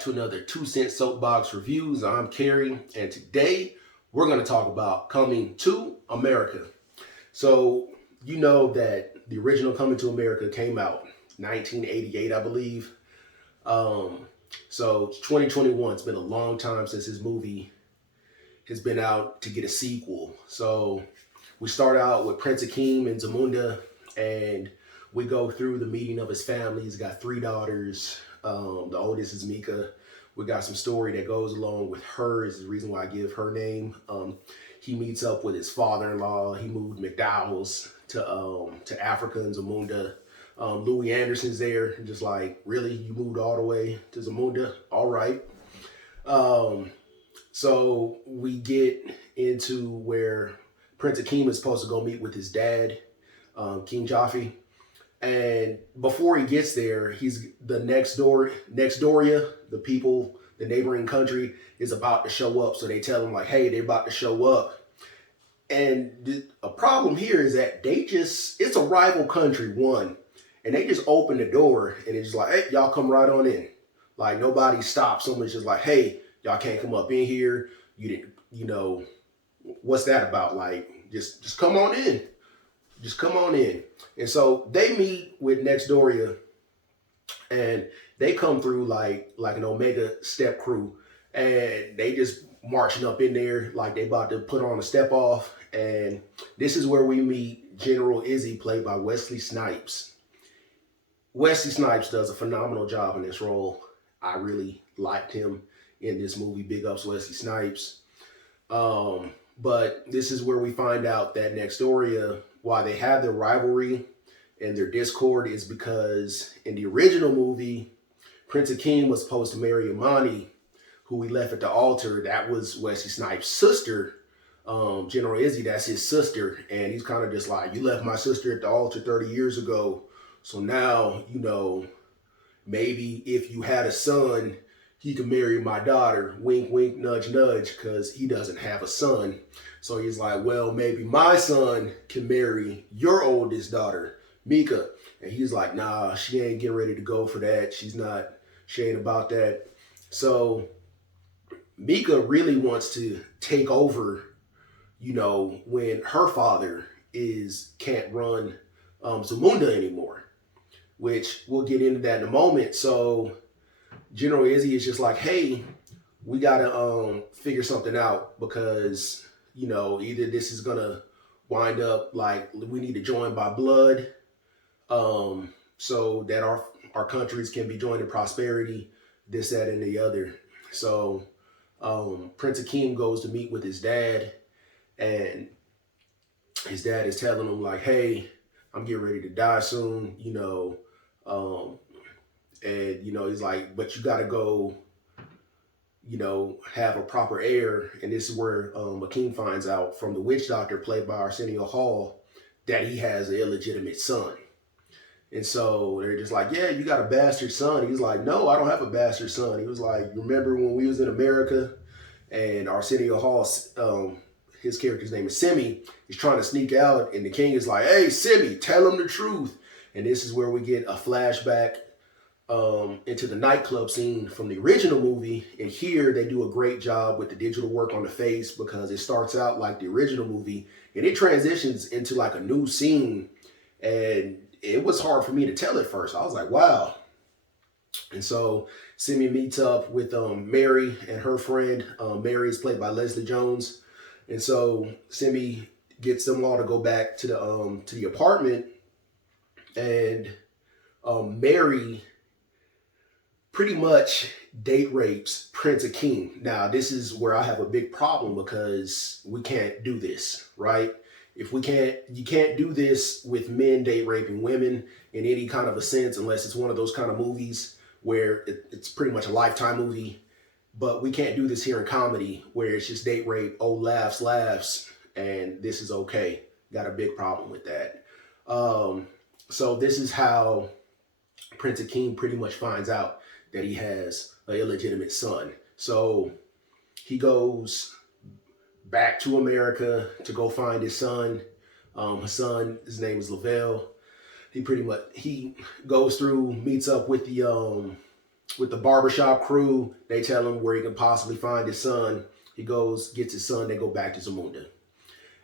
back to another 2 Cent Soapbox Reviews. I'm Kerry, and today we're going to talk about Coming to America. So, you know that the original Coming to America came out 1988, I believe. So it's 2021. It's been a long time since this movie has been out to get a sequel. So we start out with Prince Akeem and Zamunda, and we go through the meeting of his family. He's got 3 daughters. The oldest is Mika. We got some story that goes along with her. Is the reason why I give her name. He meets up with his father-in-law. He moved McDowell's to Africa in Zamunda. Louis Anderson's there, just like, really, you moved all the way to Zamunda? All right. So we get into where Prince Akeem is supposed to go meet with his dad, King Jaffe. And before he gets there, he's the Nextdoria, the people, the neighboring country is about to show up. So they tell him like, hey, they're about to show up. And a problem here is that it's a rival country, one. And they just open the door and it's just like, hey, y'all come right on in. Like nobody stops. Someone's just like, hey, y'all can't come up in here. You didn't, what's that about? Like, just come on in. Just come on in. And so they meet with Nextdoria and they come through like an Omega step crew, and they just marching up in there like they about to put on a step off. And this is where we meet General Izzy, played by Wesley Snipes. Wesley Snipes does a phenomenal job in this role. I really liked him in this movie. Big ups Wesley Snipes. But this is where we find out that Nextdoria, why they have their rivalry and their discord, is because in the original movie, Prince Akeem was supposed to marry Imani, who we left at the altar. That was Wesley Snipes' sister. General Izzy, that's his sister. And he's kind of just like, you left my sister at the altar 30 years ago. So now, maybe if you had a son, he could marry my daughter. Wink, wink, nudge, nudge, because he doesn't have a son. So he's like, well, maybe my son can marry your oldest daughter, Mika. And he's like, nah, she ain't getting ready to go for that. She ain't about that. So Mika really wants to take over, when her father can't run Zamunda anymore, which we'll get into that in a moment. So General Izzy is just like, hey, we gotta figure something out, because either this is gonna wind up like we need to join by blood, so that our countries can be joined in prosperity, this, that, and the other. So Prince Akeem goes to meet with his dad, and his dad is telling him like, hey, I'm getting ready to die soon, and he's like, but you gotta go, have a proper heir. And this is where Akeem finds out from the witch doctor, played by Arsenio Hall, that he has an illegitimate son. And so they're just like, yeah, you got a bastard son. He's like, no, I don't have a bastard son. He was like, remember when we was in America and Arsenio Hall, his character's name is Simi, he's trying to sneak out, and the king is like, hey, Simi, tell him the truth. And this is where we get a flashback into the nightclub scene from the original movie. And here they do a great job with the digital work on the face, because it starts out like the original movie and it transitions into like a new scene. And it was hard for me to tell at first. I was like, wow. And so Simi meets up with Mary and her friend. Mary is played by Leslie Jones. And so Simi gets them all to go back to the apartment, and Mary pretty much date rapes Prince Akeem. Now, this is where I have a big problem, because we can't do this, right? You can't do this with men date raping women in any kind of a sense, unless it's one of those kind of movies where it's pretty much a Lifetime movie. But we can't do this here in comedy, where it's just date rape, oh, laughs, laughs, and this is okay. Got a big problem with that. So this is how Prince Akeem pretty much finds out that he has an illegitimate son. So he goes back to America to go find his son. His name is Lavelle. He goes through, meets up with the with the barbershop crew. They tell him where he can possibly find his son. He goes, gets his son. They go back to Zamunda,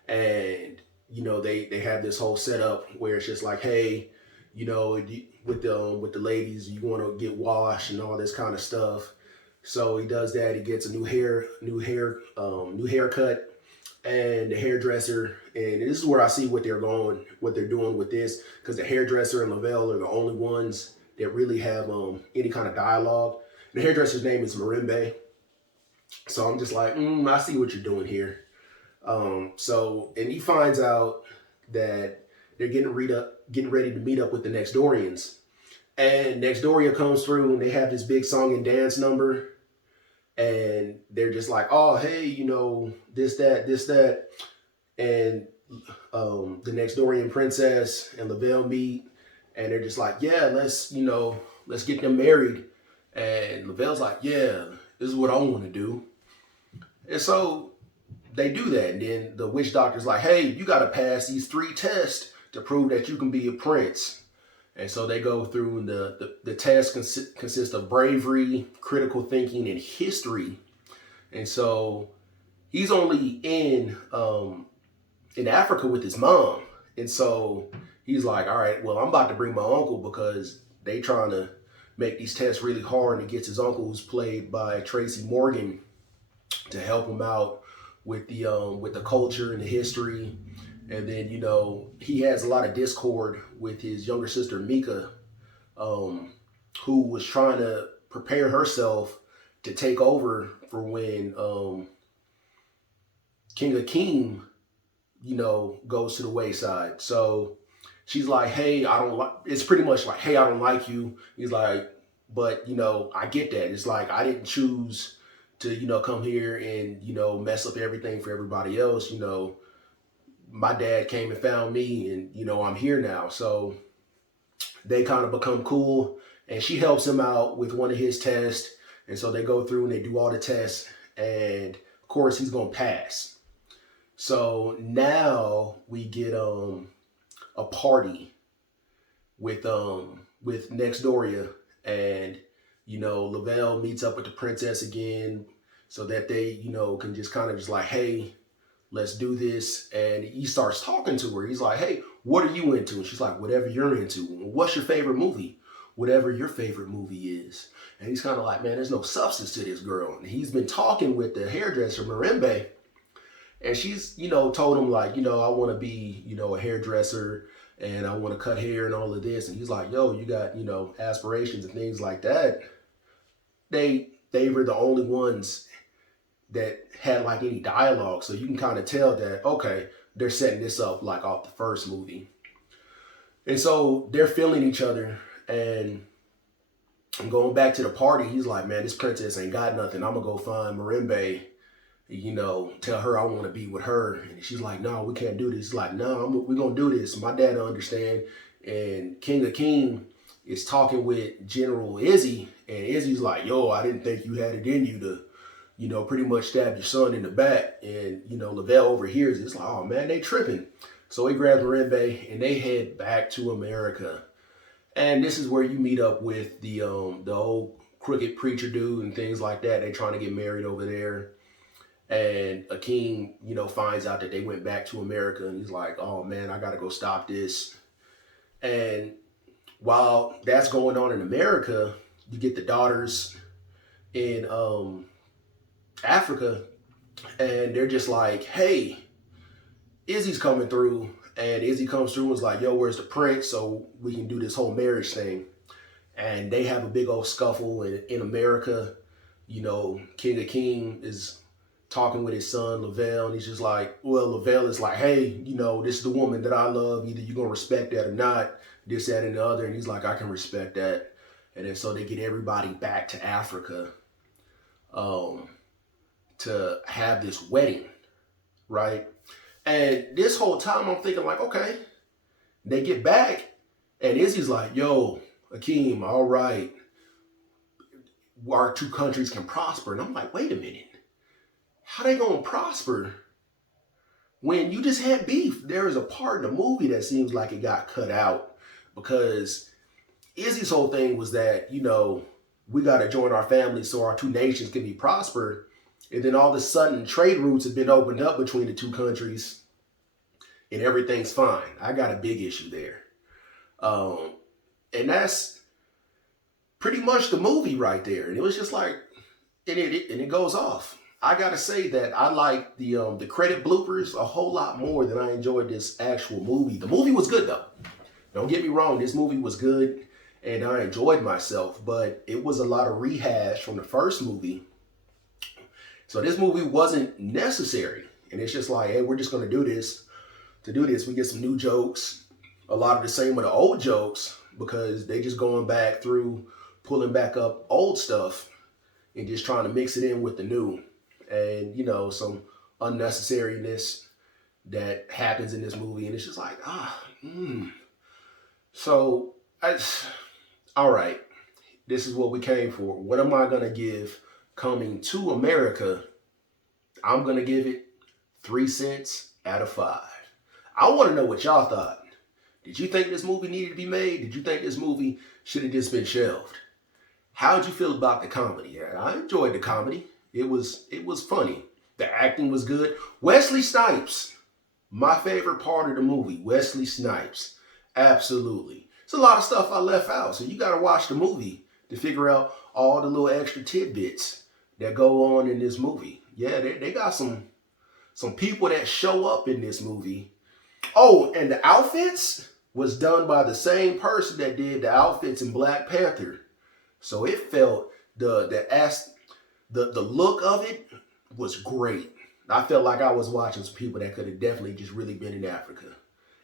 and they have this whole setup where it's just like, hey, with the ladies, you want to get washed and all this kind of stuff. So he does that. He gets a new haircut, and the hairdresser. And this is where I see what they're doing with this, because the hairdresser and Lavelle are the only ones that really have any kind of dialogue. The hairdresser's name is Marimbe. So I'm just like, I see what you're doing here. And he finds out that they're getting ready to meet up with the Nextdorians. And Nextdoria comes through and they have this big song and dance number. And they're just like, oh, hey, this, that. And the Nextdorian princess and Lavelle meet. And they're just like, yeah, let's get them married. And Lavelle's like, yeah, this is what I want to do. And so they do that. And then the witch doctor's like, hey, you got to pass these 3 tests to prove that you can be a prince. And so they go through, and the test consists of bravery, critical thinking, and history. And so he's only in Africa with his mom. And so he's like, all right, well, I'm about to bring my uncle, because they trying to make these tests really hard. And he gets his uncle, who's played by Tracy Morgan, to help him out with the culture and the history. And then, he has a lot of discord with his younger sister, Mika, who was trying to prepare herself to take over for when King Akeem, goes to the wayside. So she's like, hey, it's pretty much like, hey, I don't like you. He's like, but, I get that. It's like, I didn't choose to, come here and, mess up everything for everybody else. My dad came and found me, and, I'm here now. So they kind of become cool, and she helps him out with one of his tests. And so they go through and they do all the tests, and of course he's going to pass. So now we get a party with Nextdoria, and Lavelle meets up with the princess again, so that they can just kind of just like, hey, let's do this. And he starts talking to her. He's like, hey, what are you into? And she's like, whatever you're into. What's your favorite movie? Whatever your favorite movie is. And he's kind of like, man, there's no substance to this girl. And he's been talking with the hairdresser, Marimbe. And she's, told him like, I want to be, a hairdresser, and I want to cut hair and all of this. And he's like, yo, you got, aspirations and things like that. They were the only ones that had like any dialogue. So you can kind of tell that, okay, they're setting this up like off the first movie. And so they're feeling each other, and going back to the party, he's like, man, this princess ain't got nothing. I'm gonna go find Marimbe, tell her I want to be with her. And she's like, no, we can't do this. He's like, no, we're gonna do this. My dad will understand. And King Akeem is talking with General Izzy, and Izzy's like, yo, I didn't think you had it in you to, pretty much stab your son in the back. And, Lavelle overhears it. It's like, oh man, they tripping. So he grabs Marimbe and they head back to America. And this is where you meet up with the old crooked preacher dude and things like that. They trying to get married over there. And Akeem, finds out that they went back to America, and he's like, oh man, I gotta go stop this. And while that's going on in America, you get the daughters in Africa, and they're just like, hey, Izzy's coming through. And Izzy comes through and is like, yo, where's the prince? So we can do this whole marriage thing. And they have a big old scuffle in America. King Akeem is talking with his son, Lavelle, and he's just like, well, Lavelle is like, hey, this is the woman that I love. Either you're going to respect that or not, this, that, and the other. And he's like, I can respect that. And then so they get everybody back to Africa to have this wedding, right? And this whole time I'm thinking like, okay, they get back and Izzy's like, yo, Akeem, all right, our two countries can prosper. And I'm like, wait a minute, how they gonna prosper when you just had beef? There is a part in the movie that seems like it got cut out, because Izzy's whole thing was that, we got to join our families so our two nations can be prosper. And then all of a sudden, trade routes have been opened up between the two countries, and everything's fine. I got a big issue there, and that's pretty much the movie right there. And it was just like, and it goes off. I gotta say that I like the credit bloopers a whole lot more than I enjoyed this actual movie. The movie was good though. Don't get me wrong, this movie was good and I enjoyed myself, but it was a lot of rehash from the first movie. So this movie wasn't necessary. And it's just like, hey, we're just gonna do this. To do this, we get some new jokes, a lot of the same with the old jokes, because they just going back through, pulling back up old stuff and just trying to mix it in with the new. And, you know, some unnecessariness that happens in this movie. And it's just like, So, all right, this is what we came for. What am I going to give Coming to America? I'm going to give it 3 cents out of 5. I want to know what y'all thought. Did you think this movie needed to be made? Did you think this movie should have just been shelved? How'd you feel about the comedy? I enjoyed the comedy. It was funny. The acting was good. Wesley Snipes, my favorite part of the movie. Wesley Snipes, absolutely. It's a lot of stuff I left out, so you got to watch the movie to figure out all the little extra tidbits that go on in this movie. Yeah, they got some people that show up in this movie. Oh, and the outfits was done by the same person that did the outfits in Black Panther. So it felt the look of it was great. I felt like I was watching some people that could have definitely just really been in Africa.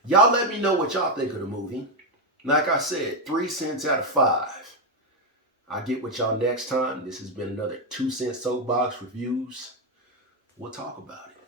Y'all let me know what y'all think of the movie. Like I said, 3 cents out of 5. I'll get with y'all next time. This has been another 2 Cent Soapbox Reviews. We'll talk about it.